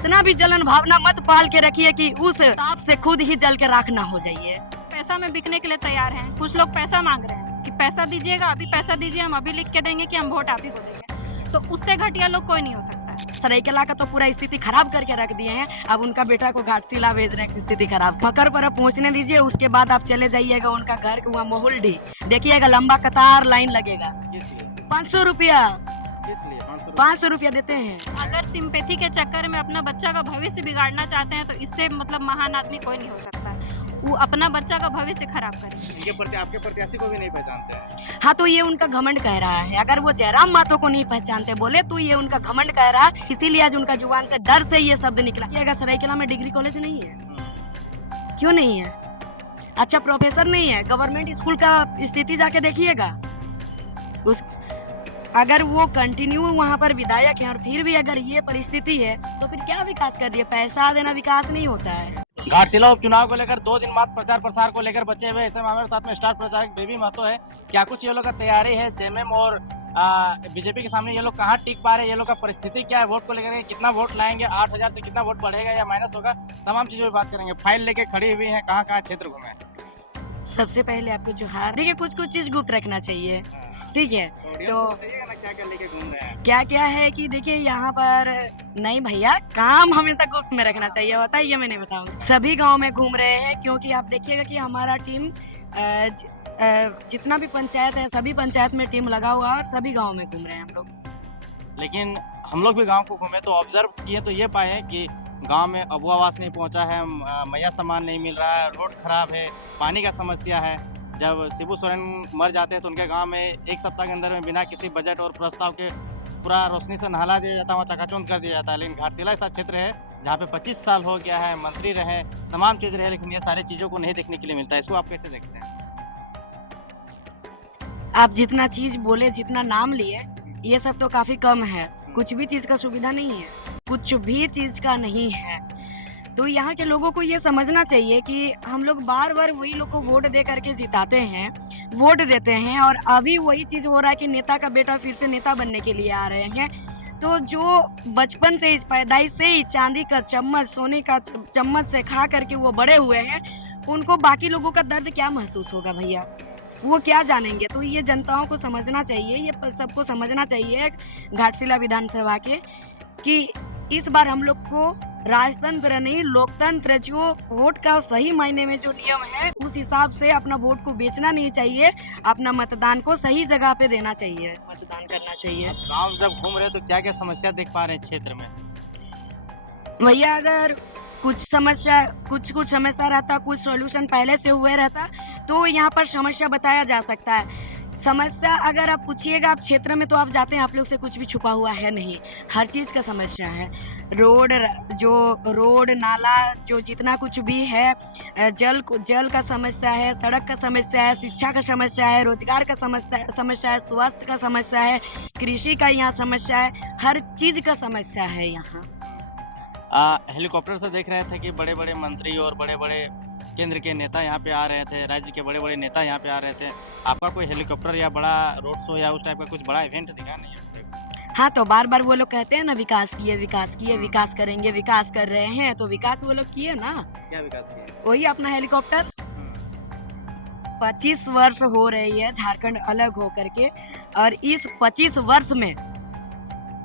इतना भी जलन भावना मत पाल के रखिए कि उस ताप से खुद ही जल के राख ना हो जाइए। पैसा में बिकने के लिए तैयार हैं। कुछ लोग पैसा मांग रहे हैं कि पैसा दीजिएगा, अभी पैसा दीजिए, हम अभी लिख के देंगे कि हम वोट आप ही को देंगे। तो उससे घटिया लोग कोई नहीं हो सकता है। सरायकेला का तो पूरा स्थिति खराब करके रख दिए हैं। अब उनका बेटा को घाटशिला भेज रहे हैं, स्थिति खराब। मकर पर पहुंचने दीजिए, उसके बाद आप चले जाइएगा उनका घर वहाँ मोहुलडी, देखिएगा लंबा कतार लाइन लगेगा। 500 रुपया 500 रुपया देते हैं। अगर सिंपैथी के चक्कर में अपना बच्चा का भविष्य बिगाड़ना चाहते हैं तो इससे मतलब महान आदमी कोई नहीं हो सकता है। वो अपना बच्चा का भविष्य खराब करे। आपके प्रत्याशी को भी नहीं पहचानते हैं। हाँ, तो ये उनका घमंड कह रहा है। अगर वो जयराम मातो को नहीं पहचानते बोले तो ये उनका घमंड कह रहा है, इसीलिए आज उनका जुबान से डर से ये शब्द निकला। ये अगर सरायकेला में डिग्री कॉलेज नहीं है, क्यों नहीं है? अच्छा प्रोफेसर नहीं है, गवर्नमेंट स्कूल का स्थिति जाके देखिएगा। उस अगर वो कंटिन्यू वहाँ पर विधायक है और फिर भी अगर ये परिस्थिति है तो फिर क्या विकास कर दिए? पैसा देना विकास नहीं होता है। घाटशिला उपचुनाव को लेकर 2 दिन बाद प्रचार प्रसार को लेकर बचे हुए ऐसे में हमारे साथ में स्टार प्रचारक बेबी महतो है। क्या कुछ ये लोग का तैयारी है जेएमएम और बीजेपी के सामने? ये लोग कहाँ टिक पा रहे हैं? ये लोग का परिस्थिति क्या है वोट को लेकर? कितना वोट लाएंगे? 8000 से कितना वोट बढ़ेगा या माइनस होगा? तमाम चीजों की बात करेंगे। फाइल लेके खड़ी हुई है, कहाँ कहाँ क्षेत्र घूमे? सबसे पहले आपको जो हार देखिए, कुछ चीज गुप्त रखना चाहिए, ठीक है? तो क्या क्या लेके घूम रहे हैं? क्या क्या है कि देखिए यहाँ पर नहीं भैया, काम हमेशा गुप्त में रखना चाहिए, होता है ये मैं नहीं बताऊंगा। सभी गांव में घूम रहे हैं, क्योंकि आप देखिएगा कि हमारा टीम जितना भी पंचायत है सभी पंचायत में टीम लगा हुआ है और सभी गाँव में घूम रहे हैं हम लोग। लेकिन हम लोग भी गांव को घूमे तो ऑब्जर्व किए तो ये पाए कि गांव में अबू आवास नहीं पहुंचा है, मैया सामान नहीं मिल रहा है, रोड खराब है, पानी का समस्या है। जब शिबू सोरेन मर जाते हैं तो उनके गांव में 1 सप्ताह के अंदर में बिना किसी बजट और प्रस्ताव के पूरा रोशनी से नहला दिया जाता है, वहाँ चकाचौंध कर दिया जाता है। लेकिन घाटशिला ऐसा क्षेत्र है जहाँ पे 25 साल हो गया है, मंत्री रहे, तमाम चीज़ रहे, लेकिन ये सारी चीज़ों को नहीं देखने के लिए मिलता है। इसको आप कैसे देखते हैं? आप जितना चीज बोले, जितना नाम लिए, ये सब तो काफी कम है। कुछ भी चीज का सुविधा नहीं है, कुछ भी चीज का नहीं है। तो यहाँ के लोगों को ये समझना चाहिए कि हम लोग बार बार वही लोग को वोट दे करके जिताते हैं, वोट देते हैं, और अभी वही चीज हो रहा है कि नेता का बेटा फिर से नेता बनने के लिए आ रहे हैं। तो जो बचपन से पैदाइश से ही चांदी का चम्मच, सोने का चम्मच से खा करके वो बड़े हुए हैं, उनको बाकी लोगों का दर्द क्या महसूस होगा भैया? वो क्या जानेंगे? तो ये जनताओं को समझना चाहिए, ये सबको समझना चाहिए घाटशिला विधानसभा के, कि इस बार हम लोग को राजतंत्र नहीं, लोकतंत्र, जो वोट का सही मायने में जो नियम है उस हिसाब से अपना वोट को बेचना नहीं चाहिए, अपना मतदान को सही जगह पे देना चाहिए, मतदान करना चाहिए। गाँव जब घूम रहे हो तो क्या क्या समस्या देख पा रहे हैं क्षेत्र में? भैया अगर कुछ समस्या रहता, कुछ सॉल्यूशन पहले से हुए रहता तो यहाँ पर समस्या बताया जा सकता है। समस्या अगर आप पूछिएगा आप क्षेत्र में, तो आप जाते हैं, आप लोग से कुछ भी छुपा हुआ है नहीं, हर चीज़ का समस्या है। रोड नाला जो जितना कुछ भी है, जल का समस्या है, सड़क का समस्या है, शिक्षा का समस्या है, रोजगार का समस्या है, स्वास्थ्य का समस्या है, कृषि का यहाँ समस्या है, हर चीज़ का समस्या है यहाँ। हेलीकॉप्टर से देख रहे थे कि बड़े बड़े मंत्री और बड़े बड़े केंद्र के नेता यहाँ पे आ रहे थे, राज्य के बड़े बड़े नेता यहाँ पे आ रहे थे। आपका कोई हेलीकॉप्टर या बड़ा रोड शो या उस टाइप का कुछ बड़ा इवेंट दिखा नहीं है? हाँ, तो बार बार वो लोग कहते हैं ना विकास किए, विकास करेंगे, विकास कर रहे हैं, तो विकास वो लोग किए ना। क्या विकास किया? वही अपना हेलीकॉप्टर। 25 वर्ष हो रही है झारखंड अलग हो करके, और इस 25 वर्ष में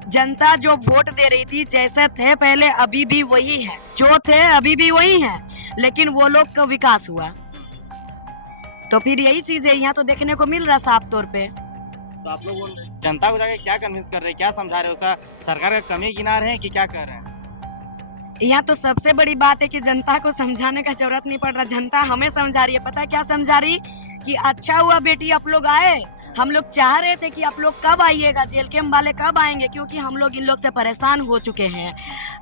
जनता जो वोट दे रही थी, जैसे थे पहले अभी भी वही है, जो थे अभी भी वही है, लेकिन वो लोग का विकास हुआ। तो फिर यही चीज है यहाँ तो देखने को मिल रहा साफ तौर पे। तो आप लोग जनता को जाके क्या कन्विंस कर रहे हैं, क्या समझा रहे हैं? उसका सरकार का कमी गिना रहे हैं कि क्या कर रहे हैं? यहाँ तो सबसे बड़ी बात है कि जनता को समझाने का जरूरत नहीं पड़ रहा, जनता हमें समझा रही है। पता है क्या समझा रही? कि अच्छा हुआ बेटी आप लोग आए, हम लोग चाह रहे थे कि आप लोग कब आइएगा, जेल कैम्प वाले कब आएंगे, क्योंकि हम लोग इन लोग से परेशान हो चुके हैं।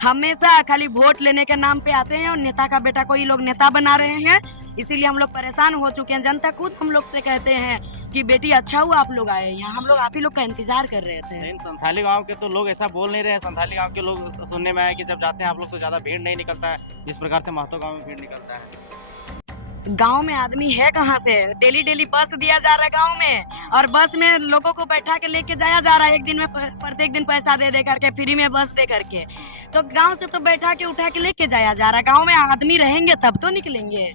हमेशा खाली वोट लेने के नाम पे आते हैं और नेता का बेटा को ये लोग नेता बना रहे हैं, इसीलिए हम लोग परेशान हो चुके हैं। जनता खुद हम लोग से कहते हैं कि बेटी अच्छा हुआ आप लोग आए यहाँ, हम लोग आप ही लोग का इंतजार कर रहे थे। लेकिन संथाली गांव के तो लोग ऐसा बोल नहीं रहे हैं। संथाली गांव के लोग सुनने में आए कि जब जाते हैं आप लोग तो ज़्यादा भीड़ नहीं निकलता है, जिस प्रकार से महतो गांव में भीड़ निकलता है। गांव में आदमी है कहाँ से? डेली डेली बस दिया जा रहा है गांव में, और बस में लोगों को बैठा के लेके जाया जा रहा है, एक दिन में प्रत्येक दिन पैसा दे दे करके, फ्री में बस दे करके। तो गांव से तो बैठा के उठा के लेके जाया जा रहा है। गांव में आदमी रहेंगे तब तो निकलेंगे।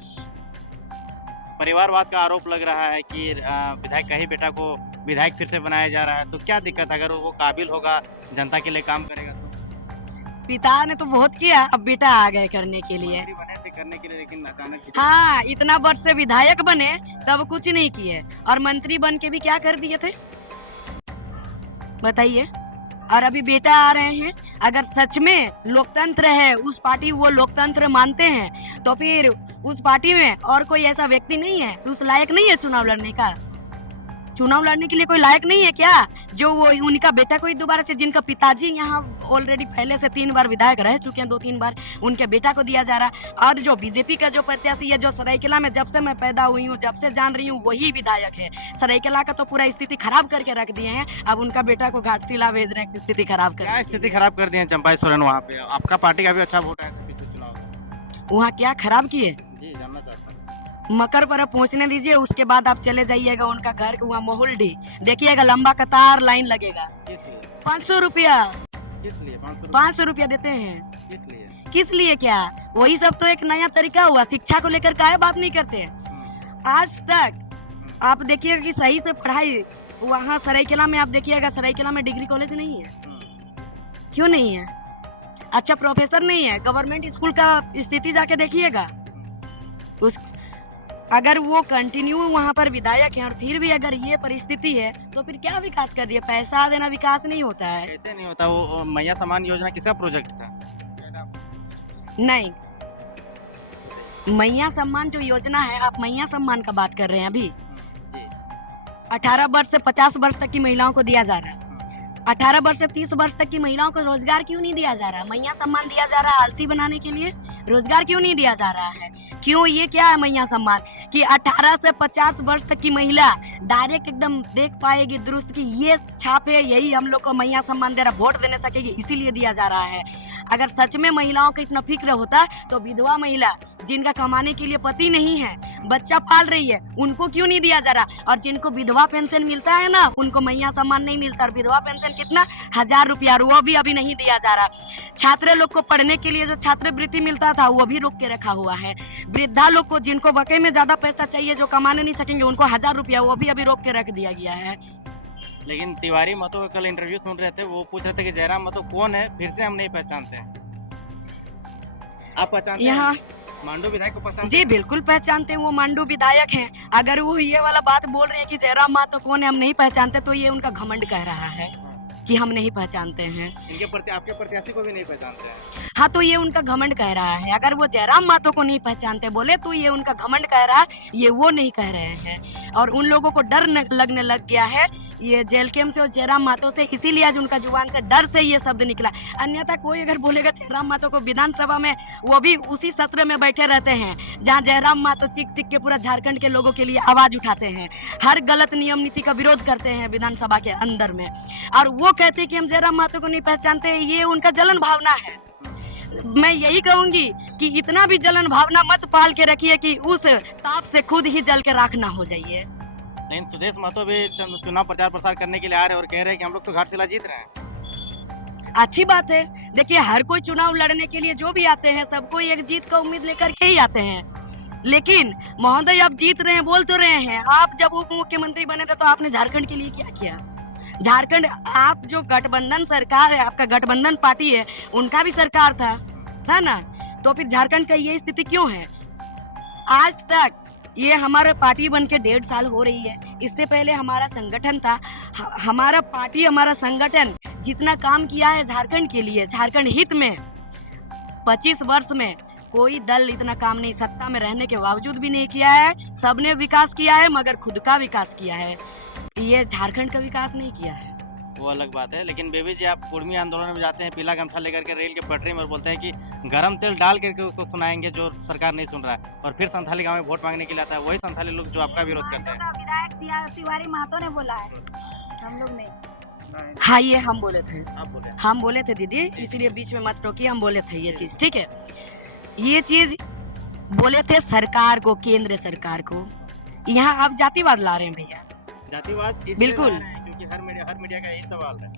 परिवारवाद का आरोप लग रहा है कि विधायक का ही बेटा को विधायक फिर से बनाया जा रहा है, तो क्या दिक्कत है? अगर वो काबिल होगा, जनता के लिए काम करेगा तो? पिता ने तो बहुत किया, अब बेटा आ गए करने के लिए। मंत्री बने थे करने के लिए, लेकिन अचानक हाँ, इतना वर्ष से विधायक बने तब कुछ नहीं किए, और मंत्री बन के भी क्या कर दिए थे बताइए। और अभी बेटा आ रहे हैं। अगर सच में लोकतंत्र है, उस पार्टी वो लोकतंत्र मानते हैं, तो फिर उस पार्टी में और कोई ऐसा व्यक्ति नहीं है, उस लायक नहीं है चुनाव लड़ने का? चुनाव लड़ने के लिए कोई लायक नहीं है क्या? जो वो उनका बेटा कोई दोबारा से, जिनका पिताजी यहाँ ऑलरेडी पहले से 3 बार विधायक रह चुके हैं, 2-3 बार, उनके बेटा को दिया जा रहा है। और जो बीजेपी का जो प्रत्याशी है, जो सरायकेला में जब से मैं पैदा हुई हूँ, जब से जान रही हूँ, वही विधायक है। सरायकेला का तो पूरा स्थिति खराब करके रख दिए हैं, अब उनका बेटा को घाटशिला भेज रहे हैं स्थिति खराब कर। क्या स्थिति खराब कर दी है चंपाई सोरेन वहाँ पे? आपका पार्टी का भी अच्छा वोट आया था पिछले चुनाव। वहाँ क्या खराब किए? जी, जानना चाहता हूँ। मकर पर पहुंचने दीजिए, उसके बाद आप चले जाइएगा उनका घर, वहाँ मोहल्डी देखिएगा, लंबा कतार लाइन लगेगा। किस लिए? 500 रुपया, किस लिए 500 रुपया देते हैं। किस लिए? किस लिए क्या? वही सब तो एक नया तरीका हुआ। शिक्षा को लेकर काहे बात नहीं करते? आज तक आप देखिएगा कि सही से पढ़ाई वहाँ सरायकेला में, आप देखिएगा सरायकेला में डिग्री कॉलेज नहीं है। क्यों नहीं है? अच्छा प्रोफेसर नहीं है। गवर्नमेंट स्कूल का स्थिति जाके देखिएगा। उस अगर वो कंटिन्यू वहाँ पर विधायक हैं और फिर भी अगर ये परिस्थिति है, तो फिर क्या विकास कर दिया? पैसा देना विकास नहीं होता है। कैसे नहीं होता? वो मैया सम्मान योजना किसका प्रोजेक्ट था? नहीं, मैया सम्मान जो योजना है, आप मैया सम्मान का बात कर रहे हैं अभी। जी। 18 वर्ष से 50 वर्ष तक की महिलाओं को दिया जा रहा है। 18 वर्ष से 30 वर्ष तक की महिलाओं को रोजगार क्यों नहीं दिया जा रहा? मैया सम्मान दिया जा रहा है आलसी बनाने के लिए, रोजगार क्यों नहीं दिया जा रहा है? क्यों? ये क्या है मैया सम्मान कि 18 से 50 वर्ष तक की महिला डायरेक्ट एकदम देख पाएगी दुरुस्त की ये छाप है, यही हम लोग को मैया सम्मान दे रहा, वोट देने सकेगी, इसीलिए दिया जा रहा है। अगर सच में महिलाओं को इतना फिक्र होता तो विधवा महिला जिनका कमाने के लिए पति नहीं है, बच्चा पाल रही है, उनको क्यों नहीं दिया जा रहा? और जिनको विधवा पेंशन मिलता है ना, उनको मैया सम्मान नहीं मिलता। और विधवा पेंशन कितना? 1000 रुपया, वो भी अभी नहीं दिया जा रहा। छात्र लोग को पढ़ने के लिए जो छात्रवृत्ति मिलता था, वो भी रोक के रखा हुआ है। वृद्धा लोग को, जिनको वाकई में ज्यादा पैसा चाहिए, जो कमाने नहीं सकेंगे, उनको 1000 रुपया, वो भी अभी रोक के रख दिया गया है। लेकिन तिवारी महतो का कल इंटरव्यू सुन रहे थे, वो पूछ रहे थे कि जयराम महतो कौन है, फिर से हम नहीं पहचानते हैं। आप पहचानते यहाँ हैं? मांडू विधायक को पहचानते जी बिल्कुल पहचानते हैं, वो मांडू विधायक हैं। अगर वो ये वाला बात बोल रहे हैं कि जयराम महतो कौन है, हम नहीं पहचानते, तो ये उनका घमंड कह रहा है कि हम नहीं पहचानते हैं। इनके प्रति आपके प्रत्याशी को भी नहीं पहचानते हैं। हाँ, तो ये उनका घमंड कह रहा है। अगर वो जयराम महतो को नहीं पहचानते बोले, तो ये उनका घमंड कह रहा है, ये वो नहीं कह रहे हैं। और उन लोगों को डर लगने लग गया है ये जेल कैम्प से और जयराम महतो से, इसीलिए आज उनका जुबान से डर से ये शब्द निकला। अन्यथा कोई अगर बोलेगा जयराम महतो को विधानसभा में, वो भी उसी सत्र में बैठे रहते हैं जहाँ जयराम महतो चीख चीख के पूरा झारखंड के लोगों के लिए आवाज उठाते हैं, हर गलत नियम नीति का विरोध करते हैं विधानसभा के अंदर में, और वो कहते हैं कि हम जयराम महतो को नहीं पहचानते। ये उनका जलन भावना है। मैं यही कहूंगी कि इतना भी जलन भावना मत पाल के रखिए कि उस ताप से खुद ही जल के राख ना हो जाइए। लेकिन सुदेश महतो भी चुनाव प्रचार प्रसार करने के लिए आ रहे हैं और कह रहे हैं कि हम लोग तो घाटशिला जीत रहे हैं। अच्छी बात है। देखिए, हर कोई चुनाव लड़ने के लिए जो भी आते हैं, सबको एक जीत का उम्मीद लेकर के ही आते हैं। लेकिन महोदय, आप जीत रहे हैं, बोल तो रहे हैं। आप जब उप मुख्यमंत्री बने थे, तो आपने झारखंड के लिए क्या किया? झारखंड, आप जो गठबंधन सरकार है, आपका गठबंधन पार्टी है, उनका भी सरकार था ना, तो फिर झारखंड का ये स्थिति क्यों है? आज तक ये हमारा पार्टी बन के 1.5 साल हो रही है। इससे पहले हमारा संगठन था। हमारा पार्टी, हमारा संगठन जितना काम किया है झारखंड के लिए, झारखंड हित में, 25 वर्ष में कोई दल इतना काम नहीं, सत्ता में रहने के बावजूद भी नहीं किया है। सबने विकास किया है, मगर खुद का विकास किया है। ये झारखंड का विकास नहीं किया है। वो अलग बात है। लेकिन बेबी जी, आप कुर्मी आंदोलन में जाते हैं, पीला गमछा लेकर के रेल के पटरी में, और बोलते हैं कि गरम तेल डाल करके उसको सुनाएंगे जो सरकार नहीं सुन रहा है, और फिर संथाली गांव में वोट मांगने के लिए आता है वही संथाली लोग जो आपका विरोध करते हैं। विधायक तिवारी महतो ने बोला है, हम लोग नहीं। हाँ, ये हम बोले थे। आप बोले? हम बोले थे दीदी, इसलिए बीच में मत टोकिए, हम बोले थे ये चीज। ठीक है, ये चीज बोले थे सरकार को, केंद्र सरकार को। यहाँ आप जातिवाद ला रहे हैं भैया। जातिवाद इसलिए बिल्कुल। ला रहे हैं क्योंकि हर मीडिया का यही सवाल है।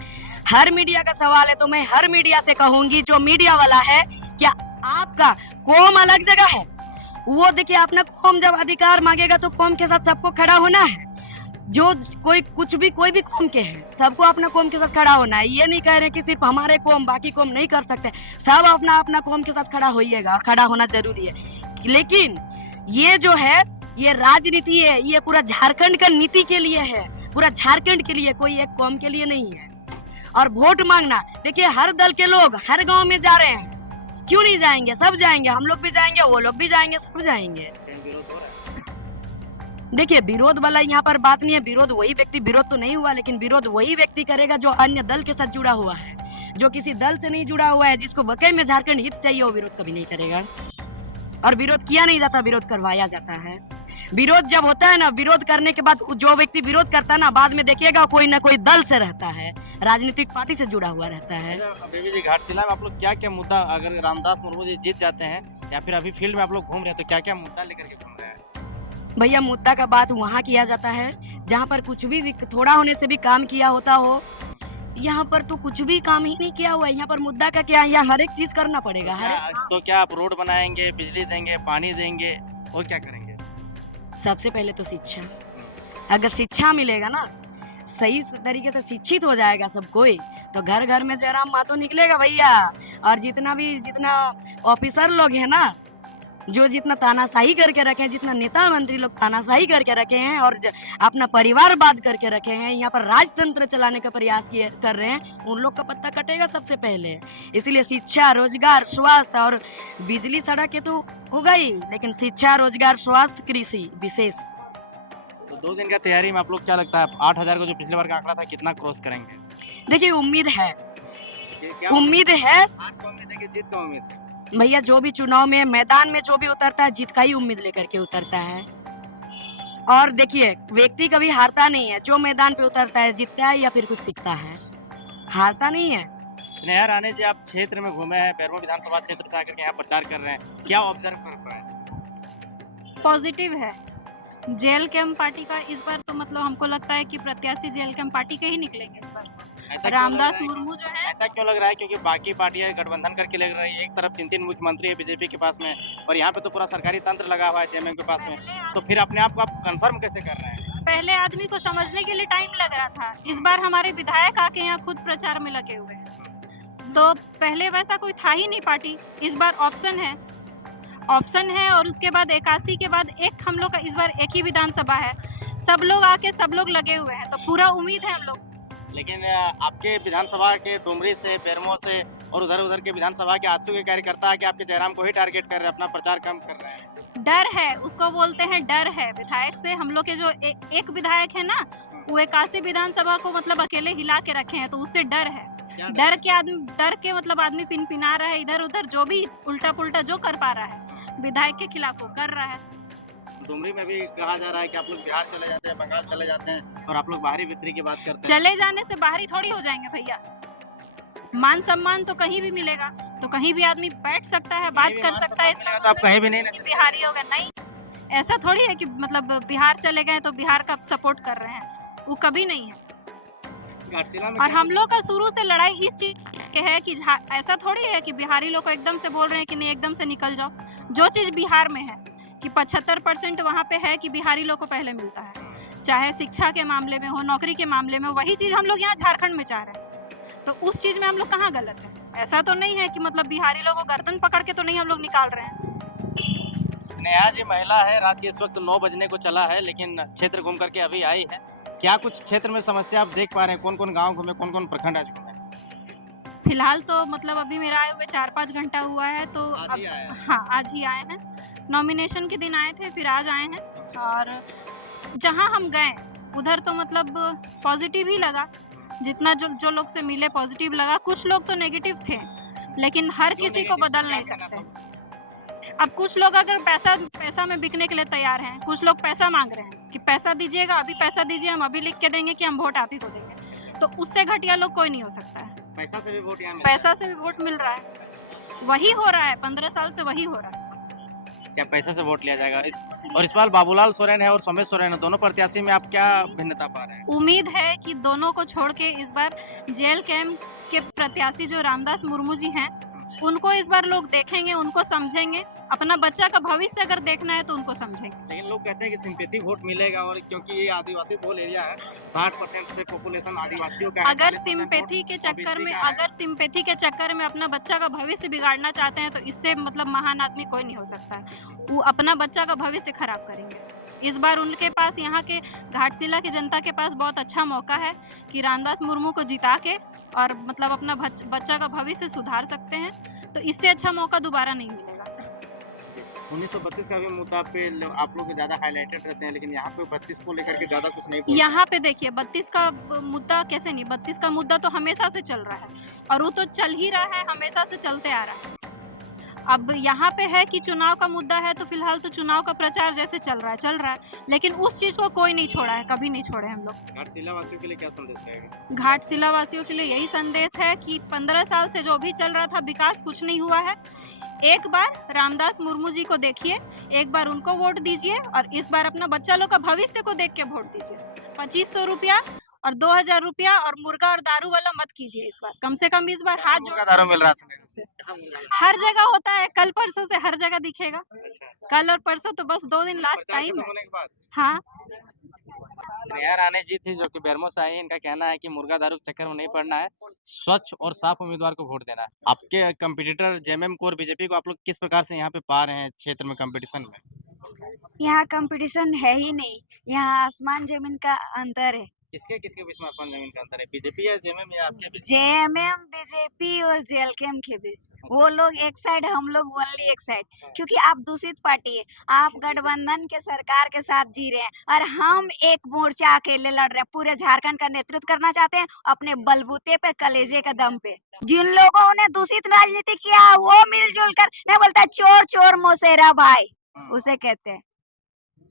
हर मीडिया का सवाल है तो मैं हर मीडिया से कहूंगी, जो मीडिया वाला है, क्या आपका कौम अलग जगह है? वो देखिए, अपना कौम जब अधिकार मांगेगा तो कौम के साथ सबको खड़ा होना है। जो कोई भी कौम के हैं, सबको अपना कौम के साथ खड़ा होना है। ये नहीं कह रहे कि सिर्फ हमारे कौम, बाकी कौम नहीं कर सकते। सब अपना अपना कौम के साथ खड़ा होइएगा, और खड़ा होना जरूरी है। लेकिन ये जो है, ये राजनीति है, ये पूरा झारखंड का नीति के लिए है, पूरा झारखंड के लिए, कोई एक कौम के लिए नहीं है। और वोट मांगना, देखिए हर दल के लोग हर गांव में जा रहे हैं, क्यों नहीं जाएंगे? सब जाएंगे, हम लोग भी जाएंगे, वो लोग भी जाएंगे, सब जाएंगे। देखिए, विरोध वाला यहाँ पर बात नहीं है। विरोध वही व्यक्ति, विरोध तो नहीं हुआ, लेकिन विरोध वही व्यक्ति करेगा जो अन्य दल के साथ जुड़ा हुआ है। जो किसी दल से नहीं जुड़ा हुआ है, जिसको वाकई में झारखंड हित चाहिए, वो विरोध कभी नहीं करेगा। और विरोध किया नहीं जाता, विरोध करवाया जाता है। विरोध जब होता है ना, विरोध करने के बाद जो व्यक्ति विरोध करता है ना, बाद में देखिएगा कोई ना कोई दल से रहता है, राजनीतिक पार्टी से जुड़ा हुआ रहता है। बेबी जी, घाटशिला में आप लोग क्या क्या मुद्दा, अगर रामदास मुर्मू जी जीत जाते हैं या फिर अभी फील्ड में आप लोग घूम रहे हैं, तो क्या क्या मुद्दा लेकर के घूम रहे हैं? भैया, मुद्दा का बात वहाँ किया जाता है जहाँ पर कुछ भी थोड़ा होने से भी काम किया होता हो। यहाँ पर तो कुछ भी काम ही नहीं किया हुआ है। यहाँ पर मुद्दा का क्या है? यहाँ हर एक चीज करना पड़ेगा। तो क्या आप रोड बनाएंगे, बिजली देंगे, पानी देंगे, और क्या करेंगे? सबसे पहले तो शिक्षा। अगर शिक्षा मिलेगा ना, सही तरीके से शिक्षित हो जाएगा सब कोई, तो घर घर में जयराम मातो निकलेगा भैया। और जितना ऑफिसर लोग हैं ना, जो जितना तानाशाही करके रखे हैं, जितना नेता मंत्री लोग तानाशाही करके रखे हैं और अपना परिवारवाद करके रखे हैं, यहाँ पर राजतंत्र चलाने का प्रयास कर रहे हैं, उन लोग का पत्ता कटेगा सबसे पहले। इसलिए शिक्षा, रोजगार, स्वास्थ्य और बिजली, सड़क ये तो होगा ही, लेकिन शिक्षा, रोजगार, स्वास्थ्य, कृषि विशेष। तो 2 दिन का तैयारी में आप लोग क्या लगता है, 8,000 को जो पिछले बार का आंकड़ा था, कितना क्रॉस करेंगे? देखिए, उम्मीद है, उम्मीद है कि जीत का उम्मीद है। भैया, जो भी चुनाव में मैदान में जो भी उतरता है, जीत का ही उम्मीद लेकर के उतरता है। और देखिए, व्यक्ति कभी हारता नहीं है। जो मैदान पे उतरता है, जीतता है या फिर कुछ सीखता है, हारता नहीं है। स्नेहा राणे जी, आप क्षेत्र में घूमे हैं, बैरवा विधानसभा क्षेत्र से आकर के यहाँ प्रचार कर रहे हैं, क्या ऑब्जर्व कर पाए? पॉजिटिव है। जेल कैंप पार्टी का इस बार तो मतलब हमको लगता है कि प्रत्याशी जेल कैंप पार्टी के ही निकलेंगे इस बार। रामदास मुर्मू जो है, ऐसा क्यों लग रहा है? क्योंकि बाकी पार्टियां गठबंधन करके लग रही है, एक तरफ 3 मुख्यमंत्री है बीजेपी के पास में, और यहाँ पे तो पूरा सरकारी तंत्र लगा हुआ है जेएमएम के पास में, तो फिर अपने आप को आप कंफर्म कैसे कर रहे हैं? पहले आदमी को समझने के लिए टाइम लग रहा था, इस बार हमारे विधायक आके यहाँ खुद प्रचार में लगे हुए हैं। तो पहले वैसा कोई था ही नहीं पार्टी, इस बार ऑप्शन है। और उसके बाद 81 के बाद एक हम लोग का इस बार एक ही विधानसभा है, सब लोग आके सब लोग लगे हुए हैं, तो पूरा उम्मीद है हम लोग। लेकिन आपके विधानसभा के डुमरी से, बेरमो से और उधर के विधानसभा के आजसू के कार्यकर्ता कि आपके जयराम को ही टारगेट कर रहे हैं, अपना प्रचार कम कर रहे हैं। डर है, उसको बोलते हैं डर है विधायक से। हम लोग के जो एक विधायक है ना, वो 81 विधानसभा को मतलब अकेले हिला के रखे हैं, तो उससे डर है। डर के मतलब आदमी पिनपिना रहा है, इधर उधर जो भी उल्टा पुल्टा जो कर पा रहा है विधायक के खिलाफ वो कर रहा है। डुमरी में भी कहा जा रहा है कि आप लोग बिहार चले जाते हैं, बंगाल चले जाते हैं, और आप लोग बाहरी वितरी की बात करते हैं। चले जाने से बाहरी थोड़ी हो जाएंगे भैया। मान सम्मान तो कहीं भी मिलेगा, तो कहीं भी आदमी बैठ सकता है, बात कर सकता है। तो आप कहीं भी नहीं बिहारी होगा, नहीं, ऐसा थोड़ी है कि मतलब बिहार चले गए तो बिहार का सपोर्ट कर रहे हैं, वो कभी नहीं है। और हम लोग का शुरू से लड़ाई इस चीज के है कि ऐसा थोड़ी है कि बिहारी लोग को एकदम से बोल रहे हैं कि नहीं एकदम से निकल जाओ। जो चीज बिहार में है कि 75% वहाँ पे है कि बिहारी लोग को पहले मिलता है, चाहे शिक्षा के मामले में हो, नौकरी के मामले में, वही चीज हम लोग यहाँ झारखंड में चाह रहे हैं। तो उस चीज में हम लोग कहाँ गलत है? ऐसा तो नहीं है कि मतलब बिहारी लोगों को गर्दन पकड़ के तो नहीं हम लोग निकाल रहे हैं। स्नेहा जी महिला है, रात के इस वक्त 9 बजने को चला है, लेकिन क्षेत्र घूम करके अभी आई है। क्या कुछ क्षेत्र में समस्या आप देख पा रहे हैं? कौन कौन गाँव घूमे, कौन कौन प्रखंड आज घूमे? फिलहाल तो मतलब अभी मेरा आए हुए 4-5 घंटा हुआ है, तो हाँ, आज ही आए हैं। नॉमिनेशन के दिन आए थे, फिर आज आए हैं। और जहाँ हम गए उधर तो मतलब पॉजिटिव ही लगा, जितना जो लोग से मिले पॉजिटिव लगा। कुछ लोग तो नेगेटिव थे, लेकिन हर किसी को बदल नहीं सकते। अब कुछ लोग अगर पैसा में बिकने के लिए तैयार हैं, कुछ लोग पैसा मांग रहे हैं कि पैसा दीजिएगा, अभी पैसा दीजिए, हम अभी लिख के देंगे कि हम वोट आप ही को देंगे। तो उससे घटिया लोग कोई नहीं हो सकता है। पैसा से भी वोट मिल रहा है, वही हो रहा है, 15 साल से वही हो रहा है। क्या पैसे से वोट लिया जाएगा और इस बार बाबूलाल सोरेन है और सोमेश सोरेन है, दोनों प्रत्याशी में आप क्या भिन्नता पा रहे हैं? उम्मीद है कि दोनों को छोड़ के इस बार जेल कैंप के प्रत्याशी जो रामदास मुर्मू जी हैं, उनको इस बार लोग देखेंगे, उनको समझेंगे। अपना बच्चा का भविष्य अगर देखना है तो उनको समझेंगे। लेकिन लोग कहते हैं कि सिंपैथी वोट मिलेगा और क्योंकि ये आदिवासी बहुल एरिया है, 60% से पॉपुलेशन आदिवासियों का है, अगर 40% सिंपैथी के वोट चक्कर ओबीसी में का है। अगर सिंपैथी के चक्कर में अपना बच्चा का भविष्य बिगाड़ना चाहते हैं तो इससे मतलब महान आदमी कोई नहीं हो सकता है। वो अपना बच्चा का भविष्य खराब करेंगे। इस बार उनके पास, यहाँ के घाटशिला की जनता के पास बहुत अच्छा मौका है कि रामदास मुर्मू को जिता के और मतलब अपना बच्चा का भविष्य सुधार सकते हैं। तो इससे अच्छा मौका दोबारा नहीं मिलेगा। 1932 का भी मुद्दा पे आप लोग ज्यादा हाईलाइटेड रहते हैं, लेकिन यहाँ पे 32 को लेकर के ज्यादा कुछ नहीं बोलते। यहाँ पे देखिए 32 का मुद्दा कैसे नहीं, 32 का मुद्दा तो हमेशा से चल रहा है और वो तो चल ही रहा है, हमेशा से चलते आ रहा है। अब यहाँ पे है कि चुनाव का मुद्दा है तो फिलहाल तो चुनाव का प्रचार जैसे चल रहा है, लेकिन उस चीज को कोई नहीं छोड़ा है, कभी नहीं छोड़े हम लोग। घाटशिला वासियों के लिए क्या संदेश रहेगा? घाटशिला वासियों के लिए यही संदेश है कि 15 साल से जो भी चल रहा था विकास कुछ नहीं हुआ है। एक बार रामदास मुर्मू जी को देखिए, एक बार उनको वोट दीजिए और इस बार अपना बच्चा लोग का भविष्य को देख के वोट दीजिए। 2500 रुपया और 2000 रुपया और मुर्गा और दारू वाला मत कीजिए इस बार। कम से कम इस बार हाथ जोड़, दारू मिल रहा है हर जगह होता है, कल परसों से हर जगह दिखेगा। कल और परसों तो बस 2 दिन लास्ट टाइम है। हाँ, स्नेहा राणे जी थी जो कि बेरमो से आई, इनका कहना है कि मुर्गा दारू के चक्कर में नहीं पड़ना है, स्वच्छ और साफ उम्मीदवार को वोट देना है। आपके कंपटीटर जेएमएम को और बीजेपी को आप लोग किस प्रकार से यहाँ पे पा रहे हैं क्षेत्र में कंपटीशन में? यहाँ कंपटीशन है ही नहीं, यहाँ आसमान जमीन का अंतर है। किसके किसके बीच में आसमान जमीन का अंतर है? बीजेपी या जेएमएम या आपके बीच? जेएमएम बीजेपी और जेएलकेएम के बीच, वो लोग एक साइड, हम लोग ओनली एक साइड, क्योंकि आप दूषित पार्टी है, आप गठबंधन के सरकार के साथ जी रहे हैं और हम एक मोर्चा अकेले लड़ रहे हैं, पूरे झारखंड का नेतृत्व करना चाहते हैं अपने बलबूते पे, कलेजे का दम पे। जिन लोगों ने दूषित राजनीति किया वो मिलजुल कर नहीं बोलता चोर चोर मोसेरा भाई, उसे कहते हैं।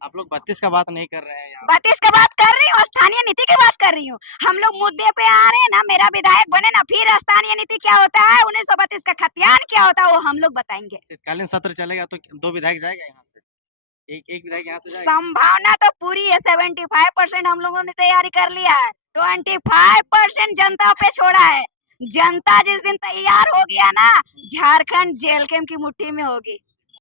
आप लोग 32 का बात नहीं कर रहे हैं यहाँ। 32 का बात कर रही हूँ, स्थानीय नीति की बात कर रही हूँ। हम लोग मुद्दे पे आ रहे हैं ना, मेरा विधायक बने ना, फिर स्थानीय नीति क्या होता है, 1932 का खतियान क्या होता है वो हम लोग बताएंगे। शीतकालीन सत्र चलेगा तो 2 विधायक जाएगा यहाँ से, एक विधायक यहाँ से जाएगा। संभावना तो पूरी है, 75% हम लोगों ने तैयारी कर लिया है, 25% जनता पे छोड़ा है। जनता जिस दिन तैयार हो गया ना, झारखंड जेएलकेएम की मुट्ठी में होगी।